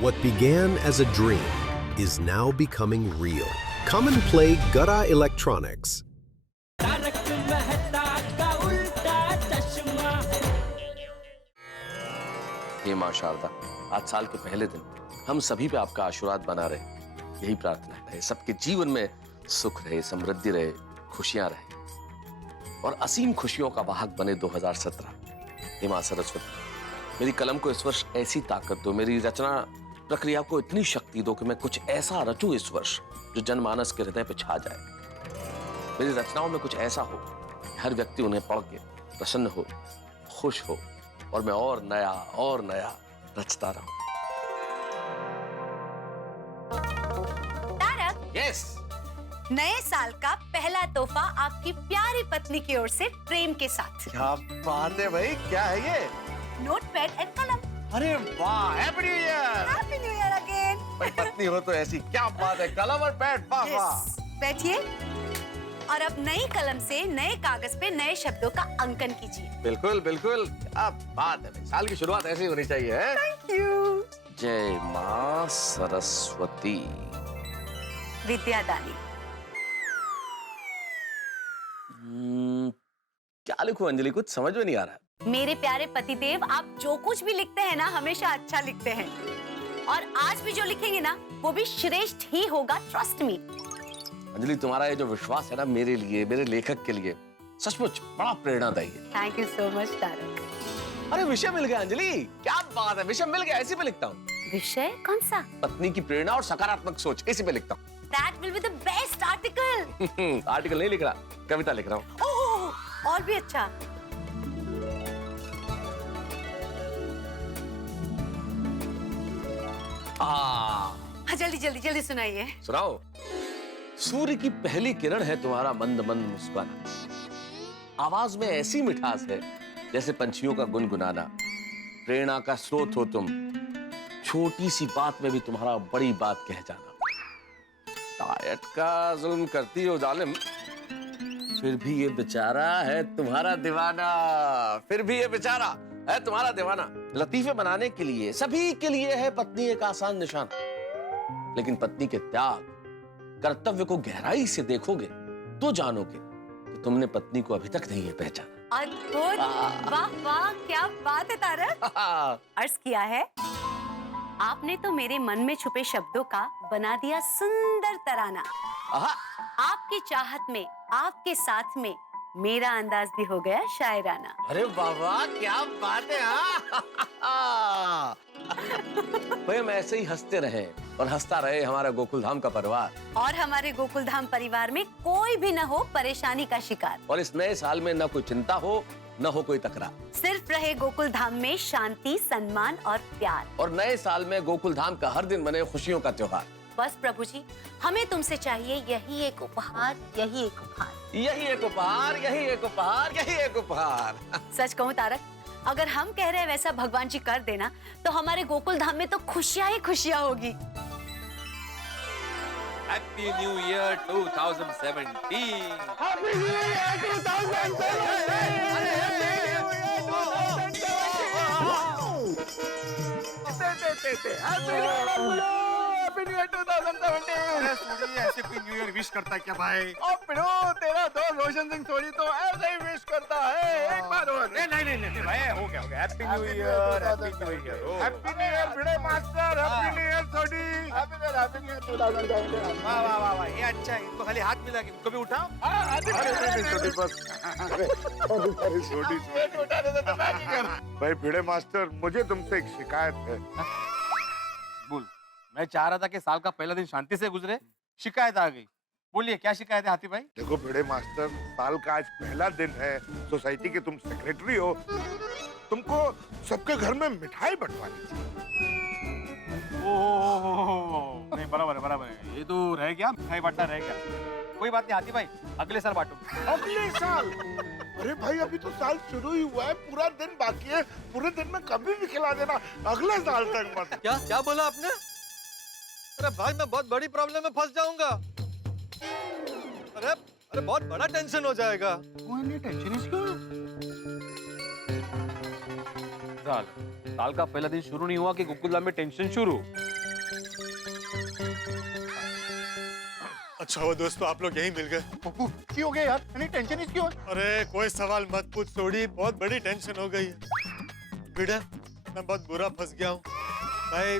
What began as a dream is now becoming real. Come and play Gada Electronics. हे माँ शारदा, आज साल के पहले दिन हम सभी पे आपका आशीर्वाद बना रहे, यही प्रार्थना है। सबके जीवन में सुख रहे, समृद्धि रहे, खुशियां रहे और असीम खुशियों का वाहक बने 2017। हे माँ सरस्वती, मेरी कलम को इस वर्ष ऐसी ताकत दो, मेरी रचना प्रक्रिया को इतनी शक्ति दो कि मैं कुछ ऐसा रचूं इस वर्ष जो जनमानस के हृदय पे छा जाए। मेरी रचनाओं में कुछ ऐसा हो कि हर व्यक्ति उन्हें पढ़ के प्रसन्न हो, खुश हो और मैं और नया रचता रहूं। तारक, यस। नए साल का पहला तोहफा आपकी प्यारी पत्नी की ओर से प्रेम के साथ। क्या बात है भाई, क्या है ये? नोटपैड एंड कलम। अरे वाह, happy new year. Happy new year again. भाई पत्नी हो तो ऐसी, क्या बात है, कलम और पैड, वाह वाह। बैठिए और अब नई कलम से नए कागज पे नए शब्दों का अंकन कीजिए। बिल्कुल बिल्कुल, क्या बात है भाई, साल की शुरुआत ऐसे ही होनी चाहिए है? Thank you. जय मां सरस्वती। विद्यादानी। क्या लिखूं अंजलि, कुछ समझ में नहीं आ रहा। मेरे प्यारे पतिदेव, आप जो कुछ भी लिखते हैं ना, हमेशा अच्छा लिखते हैं और आज भी जो लिखेंगे ना, वो भी श्रेष्ठ ही होगा, ट्रस्ट मी। अंजलि, तुम्हारा ये जो विश्वास है ना मेरे लिए, मेरे लेखक के लिए, सचमुच बड़ा प्रेरणादायी है। Thank you so much Tarak. अरे विषय मिल गया अंजलि, क्या बात है, विषय मिल गया, इसी पे लिखता हूँ। विषय कौन सा? पत्नी की प्रेरणा और सकारात्मक सोच, इसी पे लिखता हूँ। That will be the best article. Article नहीं लिख रहा, कविता लिख रहा हूँ। ओह, और भी अच्छा। जल्दी सुनाइए। सुनाओ। सूर्य की पहली किरण है तुम्हारा मंद मंद मुस्कुराना, आवाज में ऐसी मिठास है जैसे पंछियों का गुनगुनाना, प्रेरणा का स्रोत हो तुम, छोटी सी बात में भी तुम्हारा बड़ी बात कह जाना। डाइट का जुल्म करती हो जालिम, फिर भी ये बेचारा है तुम्हारा दीवाना, फिर भी ये बेचारा है तुम्हारा दीवाना। लतीफे बनाने के लिए सभी के लिए है पत्नी एक आसान निशान, लेकिन पत्नी के त्याग कर्तव्य को गहराई से देखोगे तो जानोगे कि तुमने पत्नी को अभी तक नहीं है पहचाना। अद्भुत, वाह वाह, क्या बात है तारक। अर्ज किया है, आपने तो मेरे मन में छुपे शब्दों का बना दिया सुंदर तराना। आपकी चाहत में, आपके साथ में मेरा अंदाज भी हो गया शायराना। अरे बाबा, क्या बात है। भाई हम ऐसे ही हंसते रहे और हंसता रहे हमारा गोकुल धाम का परिवार, और हमारे गोकुल धाम परिवार में कोई भी न हो परेशानी का शिकार, और इस नए साल में न कोई चिंता हो, न हो कोई तकरार, सिर्फ रहे गोकुल धाम में शांति, सम्मान और प्यार। और नए साल में गोकुल धाम का हर दिन बने खुशियों का त्योहार। बस प्रभु जी, हमें तुमसे चाहिए यही एक उपहार, यही एक उपहार, यही एक उपहार, यही एक उपहार, यही एक उपहार। सच कहूँ तारक, अगर हम कह रहे हैं वैसा भगवान जी कर देना, तो हमारे गोकुल धाम में तो खुशियां ही खुशियां होगी। Happy new year 2017। Happy new year 2017। ऐसे कोई न्यू ईयर विश करता है क्या भाई? तेरा दोस्त रोशन सिंह सोनी तो ऐसे ही विश करता है, एक बार और। नहीं भाई, हो गया happy new year, happy new year, happy new year Bhide master, happy new year Soni, happy new year 2017। वाह वाह वाह वाह, ये अच्छा है। इनको खाली हाथ मिला के इनको भी उठाओ। छोटी बस, भाई भिड़े मास्टर, मुझे तुमसे एक शिकायत है। बोल। मैं चाह रहा था कि साल का पहला दिन शांति से गुजरे, शिकायत आ गई। बोलिए, क्या शिकायत है हाथी भाई? देखो भिड़े मास्टर, साल का आज पहला दिन है, सोसाइटी के तुम सेक्रेटरी हो, तुमको सबके घर में मिठाई बंटवानी चाहिए। ओह, नहीं बराबर है, ये तो रह गया, मिठाई बांटना रह गया। कोई बात नहीं हाथी भाई, अगले साल बांटो। अगले साल? अरे भाई, अभी तो साल शुरू ही हुआ है, पूरा दिन बाकी है, पूरे दिन में कभी भी खिला देना, अगले साल तक मत। क्या बोला आपने? अरे भाई, मैं बहुत बड़ी प्रॉब्लम में फंस जाऊंगा। अरे बहुत बड़ा टेंशन हो जाएगा। टेंशन साल का पहला दिन शुरू नहीं हुआ कि गोकुलधाम में टेंशन शुरू। अच्छा हुआ दोस्तों आप लोग यहीं मिल गए। पप्पू की हो गया यार, इतनी टेंशन इसकी हो? अरे कोई सवाल मत पूछ सोडी, बहुत बड़ी टेंशन हो गई है। बेटा मैं बहुत बुरा फंस गया हूँ भाई,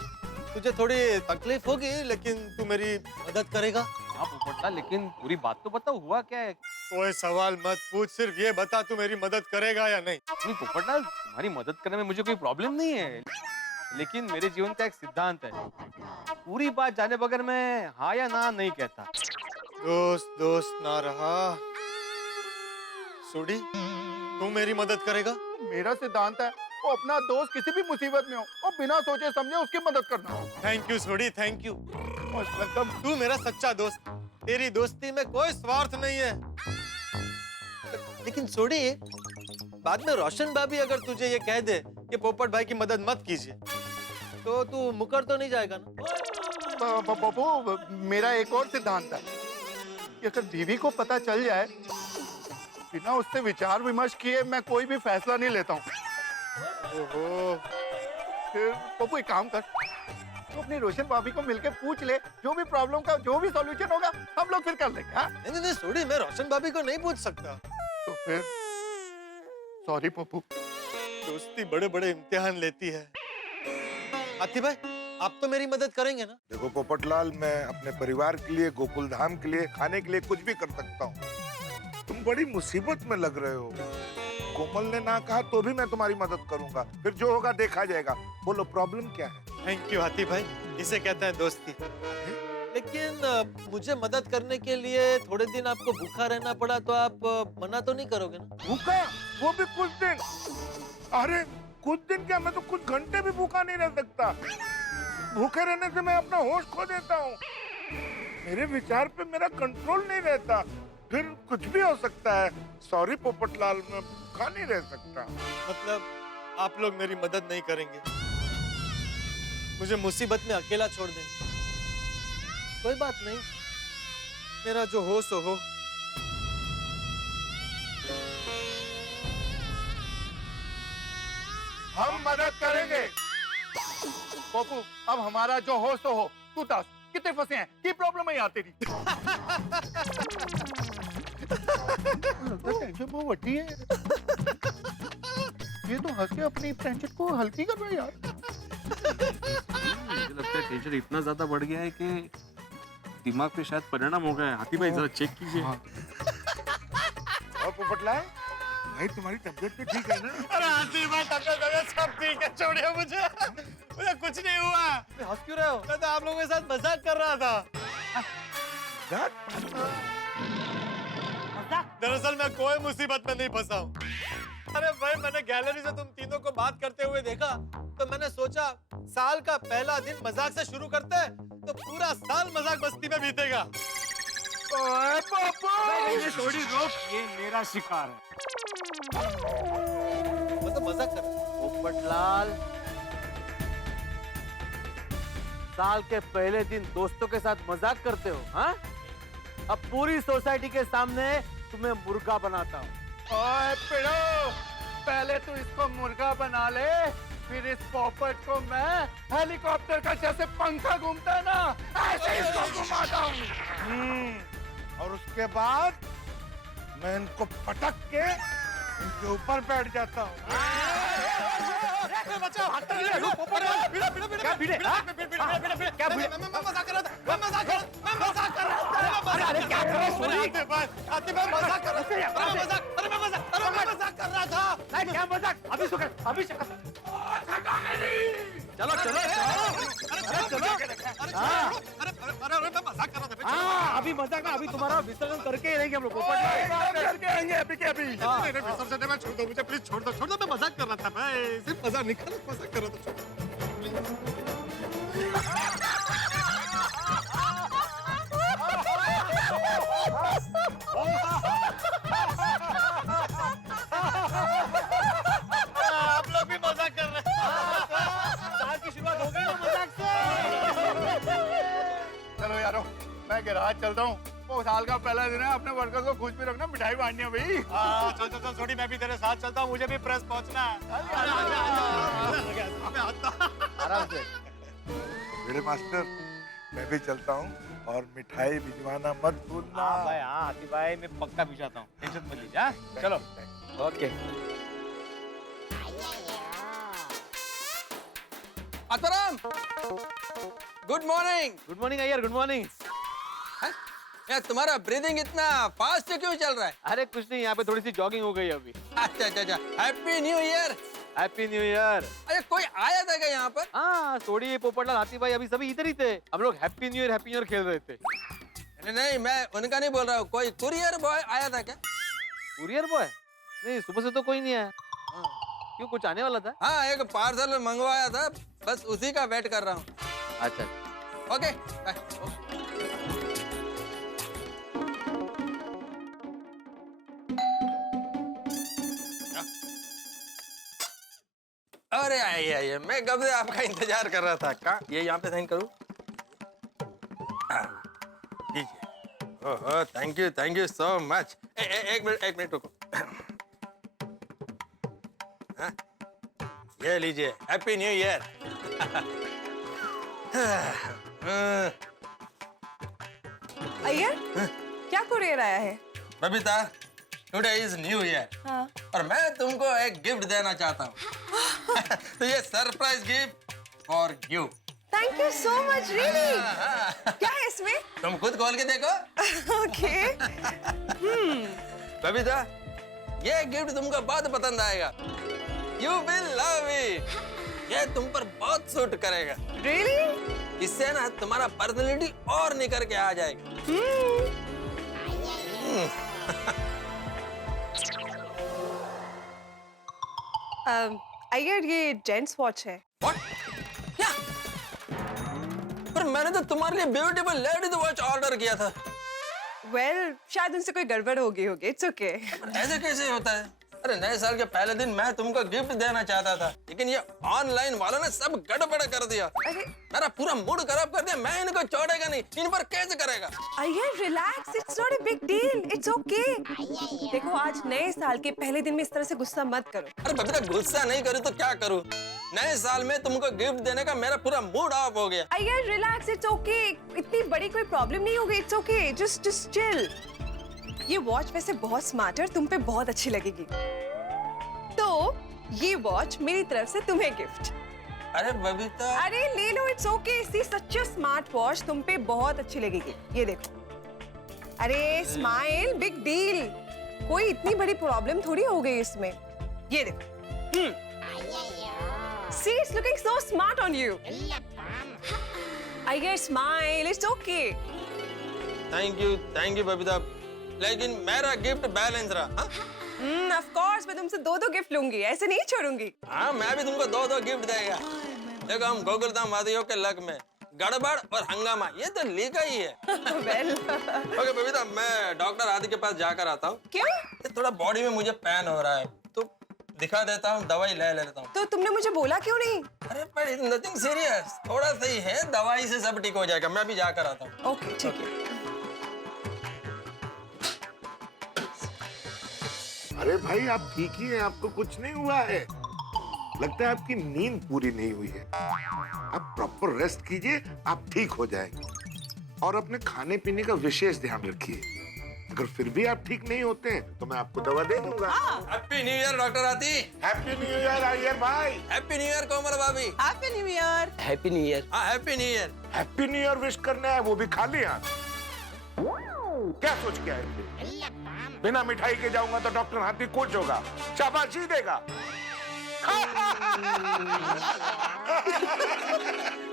तुझे थोड़ी तकलीफ होगी लेकिन तू मेरी मदद करेगा। हाँ पोपटलाल, लेकिन पूरी बात तो बताओ, हुआ क्या है? कोई सवाल मत पूछ, सिर्फ ये बता तू मेरी मदद करेगा या नहीं। नहीं पोपटलाल, तुम्हारी मदद करने में मुझे कोई प्रॉब्लम नहीं है, लेकिन मेरे जीवन का एक सिद्धांत है, पूरी बात जाने बगैर मैं हाँ या ना नहीं कहता। दोस्त दोस्त ना रहा। सोडी तू मेरी मदद करेगा? मेरा सिद्धांत है वो अपना दोस्त किसी भी मुसीबत में हो और बिना सोचे समझे उसकी मदद करना। थैंक यू सोडी, थैंक यू। तू मेरा सच्चा दोस्त, तेरी दोस्ती में कोई स्वार्थ नहीं है। लेकिन सोडी बाद में रोशन भाभी अगर तुझे ये कह दे कि पोपट भाई की मदद मत कीजिए तो तू मुकर तो नहीं जाएगा ना? पप्पू मेरा एक और सिद्धांत है कि अगर बीवी को पता चल जाए, बिना उससे विचार विमर्श किए मैं कोई भी फैसला नहीं लेता हूँ। ओहो, फिर पप्पू एक काम कर, तो अपनी रोशन भाभी को मिलके पूछ ले, जो भी प्रॉब्लम का जो भी सॉल्यूशन होगा हम लोग फिर कर लेंगे। हाँ? नहीं नहीं सोडी, मैं रोशन भाभी को नहीं पूछ सकता। तो फिर सॉरी पप्पू। दोस्ती बड़े बड़े इम्तिहान लेती है। हाथी भाई आप तो मेरी मदद करेंगे ना? देखो पोपटलाल, मैं अपने परिवार के लिए, गोकुलधाम के लिए, खाने के लिए कुछ भी कर सकता हूँ। तुम बड़ी मुसीबत में लग रहे हो, कोमल ने ना कहा तो भी मैं तुम्हारी मदद करूंगा, फिर जो होगा देखा जाएगा। बोलो प्रॉब्लम क्या है? थैंक यू हाथी भाई, इसे कहते हैं दोस्ती। लेकिन मुझे मदद करने के लिए थोड़े दिन आपको भूखा रहना पड़ा तो आप मना तो नहीं करोगे ना? भूखा? वो भी कुछ दिन? अरे कुछ दिन क्या, मैं तो कुछ घंटे भी भूखा नहीं रह सकता। भूखे रहने से मैं अपना होश खो देता हूँ, मेरे विचार पे मेरा कंट्रोल नहीं रहता, फिर कुछ भी हो सकता है। सॉरी पोपटलाल, मैं भूखा नहीं रह सकता। मतलब आप लोग मेरी मदद नहीं करेंगे, मुझे मुसीबत में अकेला छोड़ देंगे? कोई बात नहीं, मेरा जो हो सो हो। हम मदद करेंगे। पप्पू अब हमारा जो हो सो हो। तू दस कितने फंसे हैं? की प्रॉब्लम है यहाँ तेरी? टेंशन बहुत बड़ी है। ये तो हंस के अपनी टेंशन को हल्की कर रहा है यार। मुझे लगता है टेंशन इतना ज्यादा बढ़ गया है कि दिमाग पे शायद परिणाम हो गया है। हाथी भाई जरा चेक कीजिए। और पोपटलाल भाई, तुम्हारी तबीयत तो ठीक है ना? अरे हाथी भाई तबीयत सब ठीक है, छोड़िए मुझे, मुझे कुछ नहीं हुआ। हंस क्यों रहे हो? मैं तो आप लोगों के साथ मजाक कर रहा था। दरअसल मैं कोई मुसीबत में नहीं फंसा हूँ। अरे भाई मैंने गैलरी से तुम तीनों को बात करते हुए देखा तो मैंने सोचा साल का पहला दिन मजाक से शुरू करते हैं तो पूरा साल मजाक मस्ती में बीतेगा। ओए पप्पू! थोड़ी रोक, ये मेरा शिकार है। मैं तो मजाक कर रहा हूँ। पोपटलाल, साल के पहले दिन दोस्तों के साथ मजाक करते हो? हाँ? अब पूरी सोसाइटी के सामने तुम्हें मुर्गा बनाता हूँ। ओए पिड़ो, पहले तू इसको मुर्गा बना ले, फिर इस पोपट को मैं हेलीकॉप्टर का जैसे पंखा घूमता है ना, ऐसे इसको घुमाता हूँ। और उसके बाद मैं इनको पटक के इनके ऊपर बैठ जाता हूँ। बचाओ, क्या भिड़े? क्या भिड़े? मैं मजाक कर रहा था, मैं मजाक कर रहा था। अरे क्या कर रहे हो? आते मैं मजाक कर रहा था, मैं मजाक कर रहा था। नहीं, क्या मजाक? अभी सुकर, अभी चलो चलो चलो। अरे मैं मजाक कर रहा था। हाँ, अभी मजाक ना, अभी तुम्हारा विसर्जन करके ही रहेंगे हम लोग। करके आएंगे अभी के अभी। विसर्जन में छोड़ दो मुझे, प्लीज छोड़ दो, मैं मजाक कर रहा था, मैं सिर्फ मजाक नहीं कर रहा, मजाक कर रहा था। आप लोग भी मजाक कर रहे हैं। साल की शुरुआत हो गई ना मजाक से। चलो यारो, मैं गैराज चलता हूँ, वो साल का पहला दिन है, अपने वर्कर्स को खुश भी रखना, मिठाई बांटनी है भाई। चल चल चल छोड़ी, मैं भी तेरे साथ चलता हूँ, मुझे भी प्रेस पहुंचना है। आराम से। मेरे मास्टर, मैं भी चलता हूँ और मिठाई भिजवाना मत भूलना। हाँ भाई, हाँ हाथी भाई, मैं पक्का भिजवाता हूँ, टेंशन मत लीजिए। हाँ चलो, okay. Atmaram, good morning. Good morning Iyer, good morning. यार तुम्हारा ब्रीदिंग इतना फास्ट क्यों चल रहा है? अरे कुछ नहीं, यहाँ पे थोड़ी सी जॉगिंग हो गई अभी। अच्छा अच्छा अच्छा, happy new year. Happy new year. अरे कोई आया था क्या यहाँ पर? हाँ, सोडी, पोपटलाल, हाथी भाई, अभी सभी इधर ही थे। हम लोग हैप्पी न्यू ईयर खेल रहे थे। नहीं, मैं उनका नहीं बोल रहा हूँ, कोई कुरियर बॉय आया था क्या? Courier boy? नहीं, सुबह से तो कोई नहीं आया। क्यों, कुछ आने वाला था? हाँ, एक पार्सल मंगवाया था, बस उसी का वेट कर रहा हूँ। अच्छा। ओके, अरे आइए, मैं कब से आपका इंतजार कर रहा था। कहाँ ये यहाँ पे साइन करूँ? लीजिए। ओह, थैंक यू सो मच। एक मिनट रुको। हाँ? ये लीजिए, हैप्पी न्यू ईयर। अय्यर, क्या कुरियर आया है? Babita, today is new year. हाँ। और मैं तुमको एक गिफ्ट देना चाहता हूँ। तो ये surprise gift for you. Thank you so much, really. क्या है इसमें? तुम खुद खोल के देखो। ओके। बबीता, ये गिफ्ट तुमको बहुत पसंद आएगा। You will love it. ये तुम पर बहुत सूट करेगा। रियली? इससे ना तुम्हारा पर्सनैलिटी और निखर के आ जाएगा। अय्यर, ये जेंट्स वॉच है। What? क्या? पर मैंने तो तुम्हारे लिए ब्यूटीफुल लेडीज वॉच ऑर्डर किया था। वेल, शायद उनसे कोई गड़बड़ हो गई होगी। It's okay. ऐसे कैसे होता है? अरे नए साल के पहले दिन मैं तुमको गिफ्ट देना चाहता था, लेकिन ये ऑनलाइन वालों ने सब गड़बड़ कर दिया। अरे मेरा पूरा मूड खराब कर दिया। मैं इनको छोड़ेगा नहीं, इन पर कैसे करेगा? Iyer, relax, it's not a big deal, it's okay. देखो, आज नए साल के पहले दिन में इस तरह से गुस्सा मत करो। अरे बबीता, गुस्सा नहीं करूँ तो क्या करूँ? नए साल में तुमको गिफ्ट देने का मेरा पूरा मूड ऑफ हो गया। Iyer, relax, it's okay. इतनी बड़ी कोई प्रॉब्लम नहीं होगी। It's okay, just chill. ये वॉच वैसे बहुत स्मार्ट है और तुम पे बहुत अच्छी लगेगी। तो ये वॉच मेरी तरफ से तुम्हें गिफ्ट। अरे बबीता, अरे ले लो, it's okay. See such a smart watch, तुम पे बहुत अच्छी लगेगी। ये देखो। अरे स्माइल, बिग डील। कोई इतनी बड़ी प्रॉब्लम थोड़ी हो गई इसमें। ये देखो। See, it's looking so smart on you. Iyer, smile, it's okay. Thank you Babita, लेकिन मेरा गिफ्ट बैलेंस रहा। ऑफ कोर्स, मैं तुमसे दो दो गिफ्ट लूंगी, ऐसे नहीं छोड़ूंगी। हाँ, मैं भी तुमको दो गिफ्ट देगा। देखो, हम गोकुलधाम वादियों के लक में गड़बड़ और हंगामा, ये तो लिखा ही है। वेल, ओके बबीता, मैं डॉक्टर आदि के पास जाकर आता हूँ। क्यों? ये थोड़ा बॉडी में मुझे पेन हो रहा है, तो दिखा देता हूँ, दवाई ले लेता हूँ। तो तुमने मुझे बोला क्यों नहीं? अरे पर नथिंग सीरियस, थोड़ा सही है, दवाई से सब ठीक हो जाएगा। मैं भी जाकर आता हूँ। ओके, ठीक है। अरे भाई, आप ठीक ही हैं, आपको कुछ नहीं हुआ है। लगता है आपकी नींद पूरी नहीं हुई है। आप प्रॉपर रेस्ट कीजिए, आप ठीक हो जाएंगे। और अपने खाने पीने का विशेष ध्यान रखिए। अगर फिर भी आप ठीक नहीं होते हैं तो मैं आपको दवा दे दूंगा। हैप्पी न्यू ईयर डॉक्टर आदि। हैप्पी न्यू ईयर अय्यर भाई। हैप्पी न्यू ईयर कोमल भाभी। Happy new year. Happy new year. हाँ, happy new year. Happy new year wish करना है, वो भी खाली हाथ। क्या सोच के आए थे? बिना मिठाई के जाऊंगा तो डॉक्टर हाथी खुश होगा, शाबाशी देगा।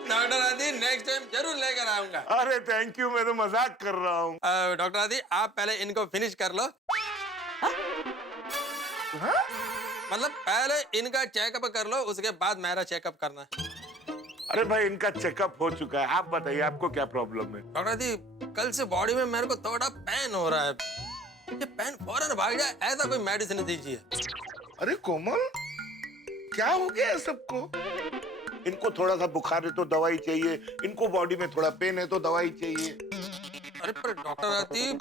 डॉक्टर आदि, नेक्स्ट टाइम जरूर लेकर आऊंगा। अरे थैंक यू, मैं तो मजाक कर रहा हूँ। डॉक्टर आदि, आप पहले इनको फिनिश कर लो। मतलब पहले इनका चेकअप कर लो, उसके बाद मेरा चेकअप करना है। अरे भाई, इनका चेकअप हो चुका है। आप बताइए, आपको क्या प्रॉब्लम है? डॉक्टर आदि, कल से बॉडी में मेरे को थोड़ा पेन हो रहा है। ये पेन फौरन भाग जाए, ऐसा कोई मेडिसिन दीजिए। अरे कोमल, क्या हो गया है सबको? इनको थोड़ा सा बुखार है तो दवाई चाहिए, इनको बॉडी में थोड़ा पेन है तो दवाई चाहिए। अरे पर डॉक्टर आती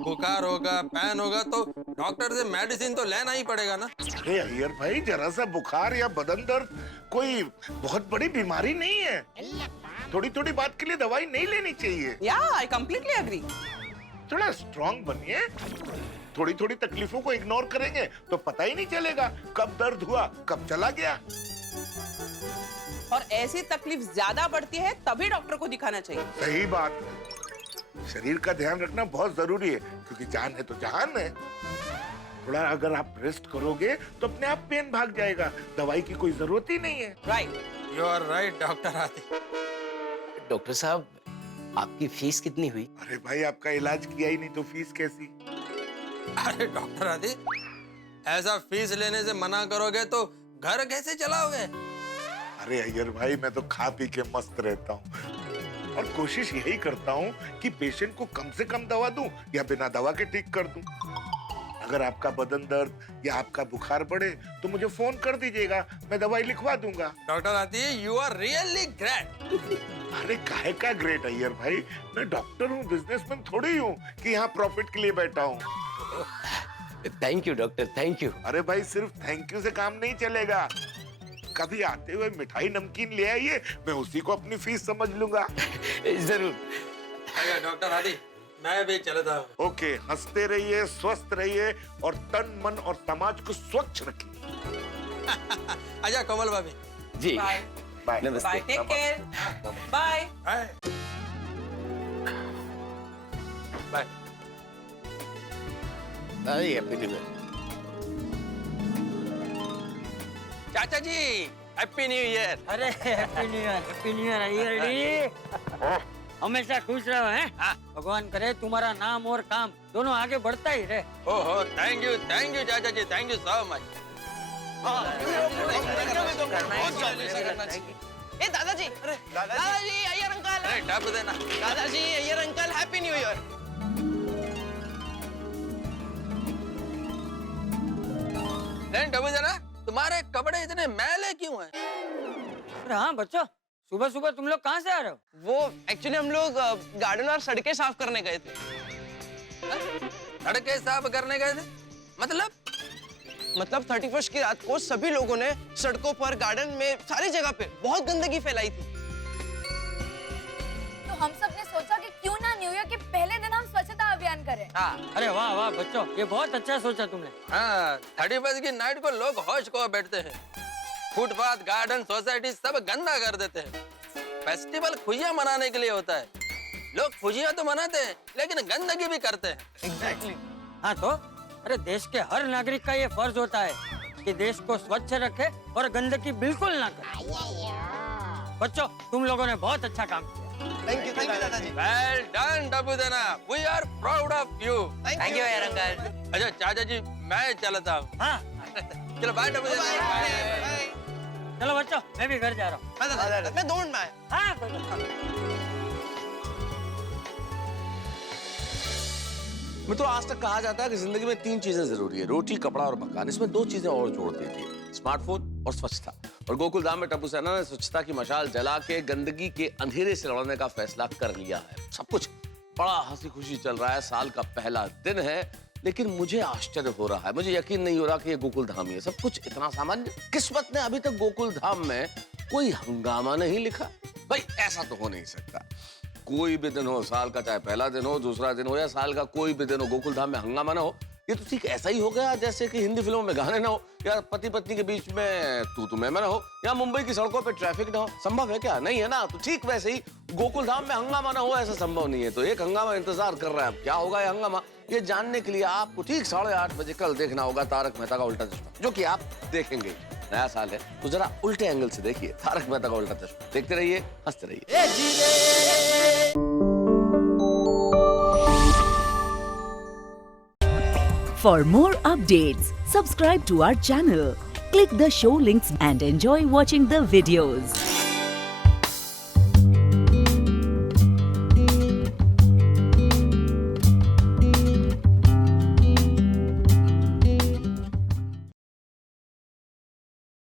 बुखार होगा, पैन होगा तो डॉक्टर से मेडिसिन तो लेना ही पड़ेगा ना। अरे अय्यर भाई, जरा सा बुखार या बदन दर्द कोई बहुत बड़ी बीमारी नहीं है। थोड़ी थोड़ी बात के लिए दवाई नहीं लेनी चाहिए। या आई कंप्लीटली एग्री। थोड़ा स्ट्रांग बनिए। थोड़ी थोड़ी तकलीफों को इग्नोर करेंगे तो पता ही नहीं चलेगा कब दर्द हुआ, कब चला गया। और ऐसी तकलीफ ज्यादा बढ़ती है तभी डॉक्टर को दिखाना चाहिए। सही बात। शरीर का ध्यान रखना बहुत जरूरी है, क्योंकि जान है तो जहान है। थोड़ा अगर आप रेस्ट करोगे तो अपने आप पेन भाग जाएगा, दवाई की कोई जरूरत ही नहीं है। Right. You are right doctor आती। डॉक्टर साहब, आपकी फीस कितनी हुई? अरे भाई, आपका इलाज किया ही नहीं तो फीस कैसी? अरे डॉक्टर आती, ऐसा फीस लेने से मना करोगे तो घर कैसे चलाओगे? अरे अय्यर भाई, मैं तो खा पी के मस्त रहता हूँ और कोशिश यही करता हूँ कि पेशेंट को कम से कम दवा दूं या बिना दवा के ठीक कर दूं। अगर आपका बदन दर्द या आपका बुखार बढ़े तो मुझे फोन कर दीजिएगा, मैं दवाई लिखवा दूंगा। डॉक्टर आती, यू आर रियली ग्रेट। अरे काहे का ग्रेट अय्यर भाई, मैं डॉक्टर हूँ, बिजनेसमैन थोड़ी हूँ कि यहाँ प्रॉफिट के लिए बैठा हूँ। Thank you doctor, thank you. अरे भाई, सिर्फ थैंक यू से काम नहीं चलेगा। कभी आते हुए मिठाई नमकीन ले आइए, मैं उसी को अपनी फीस समझ लूंगा। जरूर। डॉक्टर आती, मैं भी चलता हूँ। ओके, हंसते रहिए, स्वस्थ रहिए और तन मन और समाज को स्वच्छ रखिए। आजा कमल भाभी। जी बाय। बाय। नमस्ते। Bye, take care. Bye. Bye. Bye. अरे हैप्पी न्यू ईयर। चाचा जी, हैप्पी न्यू ईयर। अरे हैप्पी न्यू ईयर रेडी। हमेशा खुश रहो हैं। भगवान करे तुम्हारा नाम और काम दोनों आगे बढ़ता ही रहे। ओहो, थैंक यू चाचा जी, थैंक यू सो मच। ए दादाजी, दादाजी, अय्यर अंकल। अरे टप देना। दादाजी, Iyer uncle, happy new year. टप देना। तुम्हारे कपड़े इतने मैले क्यों हैं? अरे हाँ बच्चों, सुबह सुबह तुम लोग कहाँ से आ रहे हो? वो एक्चुअली हम लोग गार्डन और सड़कें साफ करने गए थे। सड़कें साफ करने गए थे? मतलब 31st की रात को सभी लोगों ने सड़कों पर, गार्डन में, सारी जगह पे बहुत गंदगी फैलाई थी। तो हम सब ने सोचा कि क्यों ना न्यू ईयर के पहले दिन हम स्वच्छता अभियान करें। अरे वाह वाह बच्चों, ये बहुत अच्छा सोचा तुमने। हाँ, 31st की नाइट को लोग होश खो बैठते हैं। फुटपाथ, गार्डन, सोसाइटी सब गंदा कर देते हैं। फेस्टिवल खुशियां मनाने के लिए होता है। लोग खुशियां तो मनाते हैं लेकिन गंदगी भी करते हैं। एग्जैक्टली। हाँ तो अरे देश के हर नागरिक का ये फर्ज होता है कि देश को स्वच्छ रखे और गंदगी बिल्कुल ना करे। बच्चों, तुम लोगों ने बहुत अच्छा काम किया। थैंक यू दादाजी। वेल डन डबूदेना, we are proud of you. Thank you यार अंकल। अच्छा चाचा जी, मैं चलता हूँ। हाँ चलो बाय डबूदेना। चलो बच्चों, मैं भी घर जा रहा हूँ। मैं दौड़ में आया। हाँ कोई बात नहीं। मित्रों, आज तक कहा जाता है कि जिंदगी में 3 चीजें जरूरी है, रोटी, कपड़ा और मकान। इसमें 2 चीजें और जोड़ दी थी, स्मार्टफोन और स्वच्छता। और गोकुल धाम में टप्पू सेना ने स्वच्छता की मशाल जला के गंदगी के अंधेरे से लड़ने का फैसला कर लिया है। सब कुछ बड़ा हंसी खुशी चल रहा है, साल का पहला दिन है, लेकिन मुझे आश्चर्य हो रहा है, मुझे यकीन नहीं हो रहा कि ये गोकुल धाम ही है। सब कुछ इतना सामान्य। किस्मत ने अभी तक गोकुल धाम में कोई हंगामा नहीं लिखा। भाई ऐसा तो हो नहीं सकता। कोई भी दिन हो, साल का चाहे पहला दिन हो, दूसरा दिन हो या साल का कोई भी दिन हो, गोकुल धाम में हंगामा ना हो। ये तो ठीक ऐसा ही हो गया जैसे कि हिंदी फिल्मों में गाने ना हो, या पति पत्नी के बीच में तू मैं ना हो, या मुंबई की सड़कों पे ट्रैफिक ना हो। संभव है क्या? नहीं है ना। तो ठीक वैसे ही गोकुल धाम में हंगामा ना हो, ऐसा संभव नहीं है। तो एक हंगामा इंतजार कर रहा है। अब क्या होगा ये हंगामा, ये जानने के लिए आपको ठीक 8:30 बजे कल देखना होगा तारक मेहता का उल्टा चश्मा, जो कि आप देखेंगे। नया साल है तो जरा उल्टे एंगल से देखिए तारक मेहता का उल्टा चश्मा। देखते रहिए, हंसते रहिए। For more updates, subscribe to our channel, click the show links and enjoy watching the videos.